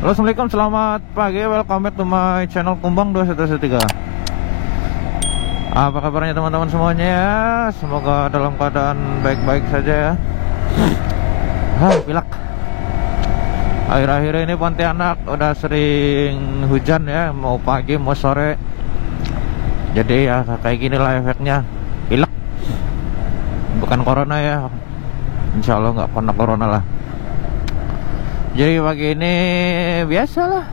Halo, assalamualaikum, selamat pagi, welcome back to my channel Kumbang 2113. Apa kabarnya teman-teman semuanya ya? Semoga dalam keadaan baik-baik saja ya. Pilek. Akhir-akhir ini Pontianak udah sering hujan ya, mau pagi mau sore. Jadi ya kayak gini lah efeknya, pilek. Bukan corona ya, insya Allah nggak kena corona lah. Jadi pagi ini biasalah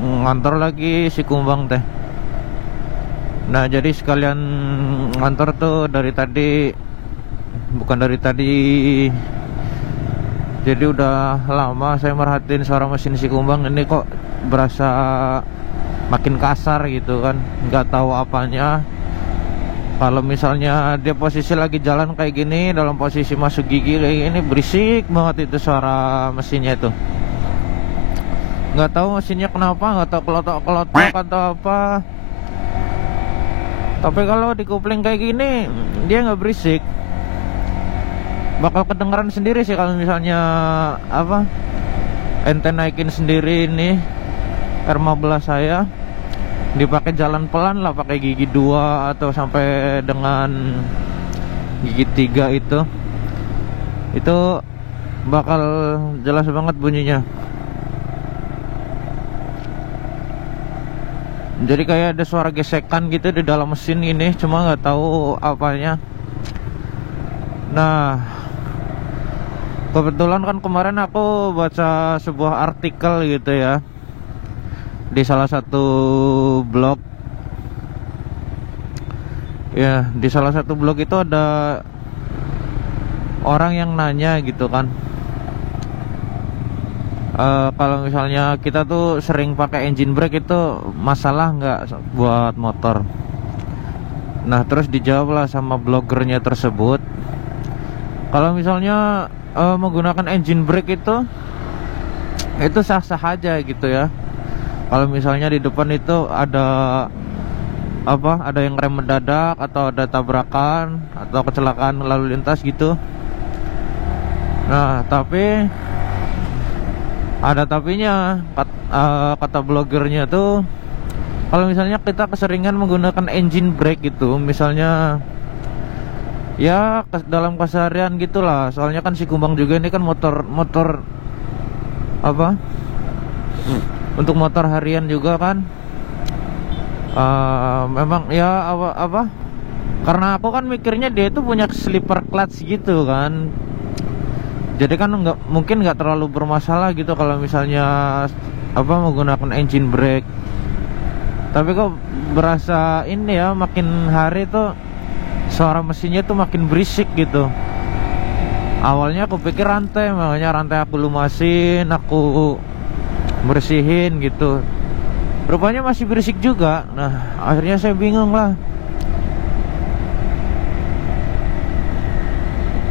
ngantor lagi si Kumbang teh. Nah jadi sekalian ngantor tuh dari tadi, bukan dari tadi, jadi udah lama saya merhatiin suara mesin si Kumbang ini kok berasa makin kasar gitu kan, nggak tahu apanya. Kalau misalnya dia posisi lagi jalan kayak gini, dalam posisi masuk gigi kayak gini, berisik banget itu suara mesinnya itu. Nggak tahu mesinnya kenapa, nggak tahu kelotok-kelotok atau apa. Tapi kalau dikupling kayak gini, dia nggak berisik. Bakal kedengeran sendiri sih kalau misalnya apa, ente naikin sendiri ini R15 saya, dipakai jalan pelan lah, pakai gigi 2 atau sampai dengan gigi 3 itu bakal jelas banget bunyinya. Jadi kayak ada suara gesekan gitu di dalam mesin ini, cuma nggak tahu apanya. Nah, kebetulan kan kemarin aku baca sebuah artikel gitu ya, di salah satu blog. Ya, di salah satu blog itu ada orang yang nanya gitu kan, kalau misalnya kita tuh sering pakai engine brake itu masalah nggak buat motor. Nah terus dijawab lah sama blogernya tersebut, kalau misalnya menggunakan engine brake itu sah-sah aja gitu ya. Kalau misalnya di depan itu ada apa, ada yang rem mendadak atau ada tabrakan atau kecelakaan lalu lintas gitu. Nah tapi ada tapinya, kata blogernya tuh, kalau misalnya kita keseringan menggunakan engine brake gitu, misalnya ya dalam keseharian gitulah. Soalnya kan si Kumbang juga ini kan motor apa, untuk motor harian juga kan. Memang ya apa, karena aku kan mikirnya dia itu punya slipper clutch gitu kan. Jadi kan mungkin nggak terlalu bermasalah gitu kalau misalnya apa menggunakan engine brake. Tapi kok berasa ini ya, makin hari tuh suara mesinnya tuh makin berisik gitu. Awalnya aku pikir rantai, makanya rantai aku lumasin, aku bersihin gitu. Rupanya masih berisik juga. Nah akhirnya saya bingung lah,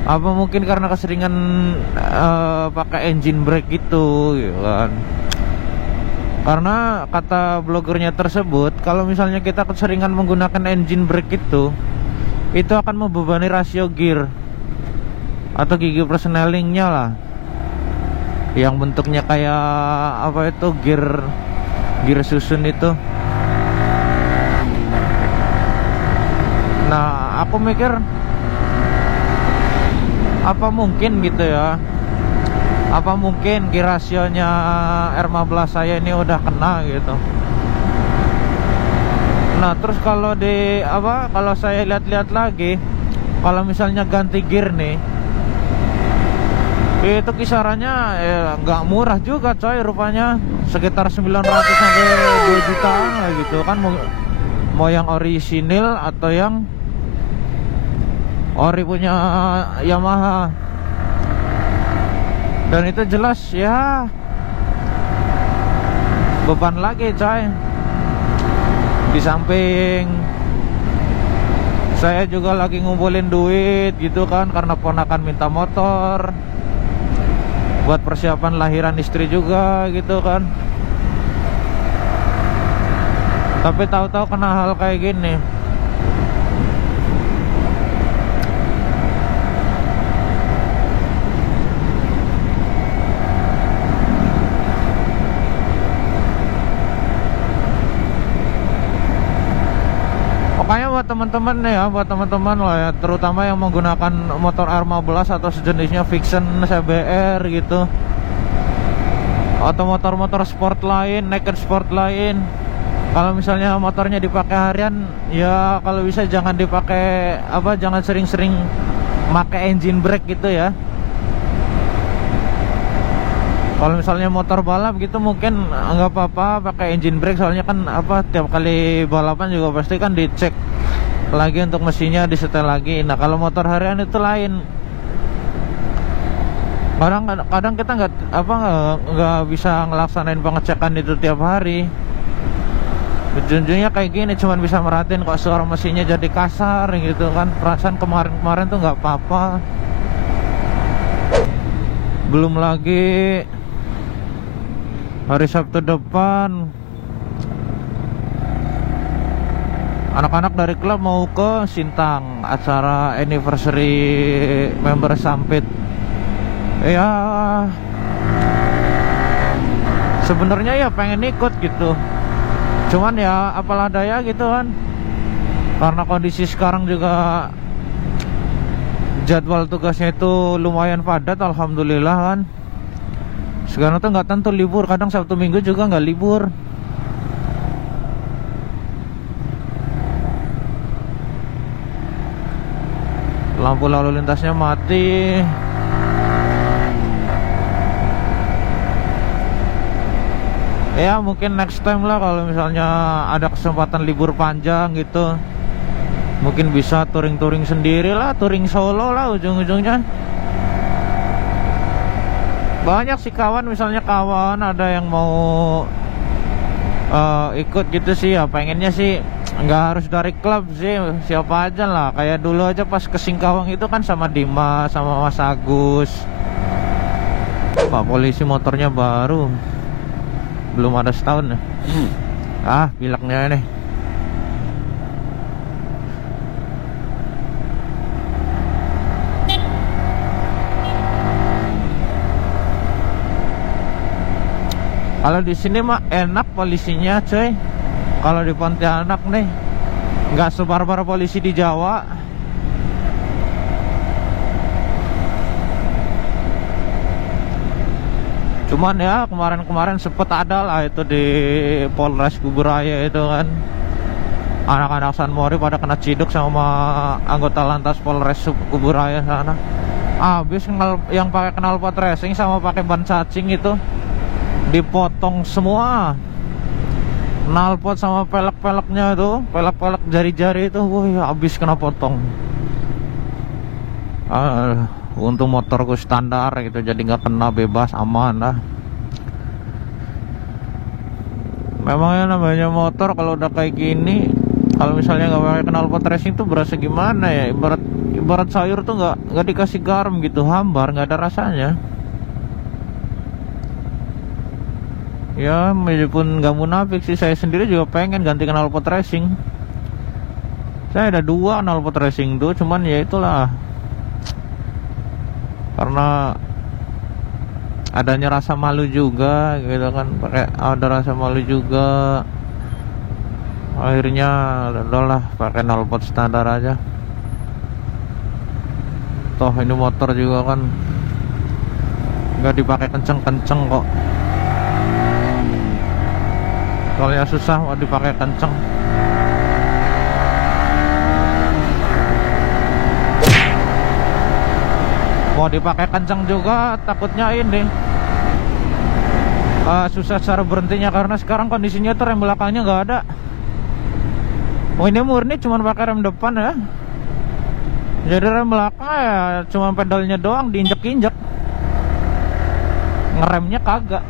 apa mungkin karena keseringan pakai engine brake gitu kan. Karena kata blogernya tersebut, kalau misalnya kita keseringan menggunakan engine brake itu akan membebani rasio gear atau gigi persnelingnya lah, yang bentuknya kayak apa itu, gear susun itu. Nah aku mikir, apa mungkin gitu ya, apa mungkin gear rasionya R15 saya ini udah kena gitu. Nah terus kalau kalau saya lihat-lihat lagi, kalau misalnya ganti gear nih, itu kisarannya nggak murah juga coy, rupanya sekitar 900 sampai 2 jutaan lah gitu kan. Mau yang orisinil atau yang ori punya Yamaha. Dan itu jelas ya beban lagi coy. Di samping saya juga lagi ngumpulin duit gitu kan, karena ponakan minta motor buat persiapan lahiran istri juga gitu kan. Tapi tahu-tahu kena hal kayak gini. Pokoknya buat teman-teman ya, buat teman-teman lah ya, terutama yang menggunakan motor R15 atau sejenisnya, Vixen, CBR gitu, atau motor-motor sport lain, naked sport lain. Kalau misalnya motornya dipakai harian, ya kalau bisa jangan dipakai jangan sering-sering pakai engine brake gitu ya. Kalau misalnya motor balap gitu mungkin nggak apa-apa pakai engine brake, soalnya kan tiap kali balapan juga pasti kan dicek lagi untuk mesinnya, disetel lagi. Nah kalau motor harian itu lain. Kadang kita nggak bisa ngelaksanain pengecekan itu tiap hari. Ujung-ujungnya kayak gini, cuman bisa merhatiin kok suara mesinnya jadi kasar gitu kan. Perasaan kemarin-kemarin tuh nggak apa-apa. Belum lagi hari Sabtu depan anak-anak dari klub mau ke Sintang, acara anniversary member Sampit. Ya sebenarnya ya pengen ikut gitu, cuman ya apalah daya gitu kan, karena kondisi sekarang juga jadwal tugasnya itu lumayan padat, alhamdulillah kan. Sekarang tuh nggak tentu libur, kadang Sabtu Minggu juga nggak libur. Lampu lalu lintasnya mati. Ya mungkin next time lah, kalau misalnya ada kesempatan libur panjang gitu, mungkin bisa touring-touring sendiri lah, touring solo lah ujung-ujungnya. Banyak sih kawan, misalnya kawan ada yang mau ikut gitu sih ya, pengennya sih nggak harus dari klub sih, siapa aja lah. Kayak dulu aja pas ke Singkawang itu kan sama Dimas, sama Mas Agus. Pak polisi motornya baru, belum ada setahun ya. Bilangnya nih. Kalau di sini mah enak polisinya coy. Kalau di Pontianak nih nggak sebarbar polisi di Jawa. Cuman ya kemarin-kemarin sempet ada lah itu di Polres Kuburaya itu kan, anak-anak San Mori pada kena ciduk sama anggota lantas Polres Kuburaya sana. Habis yang pakai knalpot racing sama pakai ban cacing itu dipotong semua. Knalpot sama pelek-peleknya itu, pelek-pelek jari-jari itu, wah habis kena potong. Untung motorku standar gitu, jadi nggak kena, bebas, aman lah. Memangnya namanya motor kalau udah kayak gini, kalau misalnya nggak pakai knalpot racing tuh berasa gimana ya? Ibarat sayur tuh nggak dikasih garam gitu, hambar, nggak ada rasanya. Ya meskipun nggak munafik sih, saya sendiri juga pengen ganti knalpot racing. Saya ada 2 knalpot racing tuh, cuman ya itulah, karena adanya rasa malu juga gitu kan, ada rasa malu juga. Akhirnya udahlah pakai knalpot standar aja. Toh ini motor juga kan nggak dipakai kenceng-kenceng kok. Soalnya susah mau dipakai kenceng. Mau dipakai kenceng juga takutnya ini susah cara berhentinya, karena sekarang kondisinya tuh rem belakangnya nggak ada. Ini murni cuma pakai rem depan ya. Jadi rem belakang ya cuma pedalnya doang diinjek-injek, ngeremnya kagak.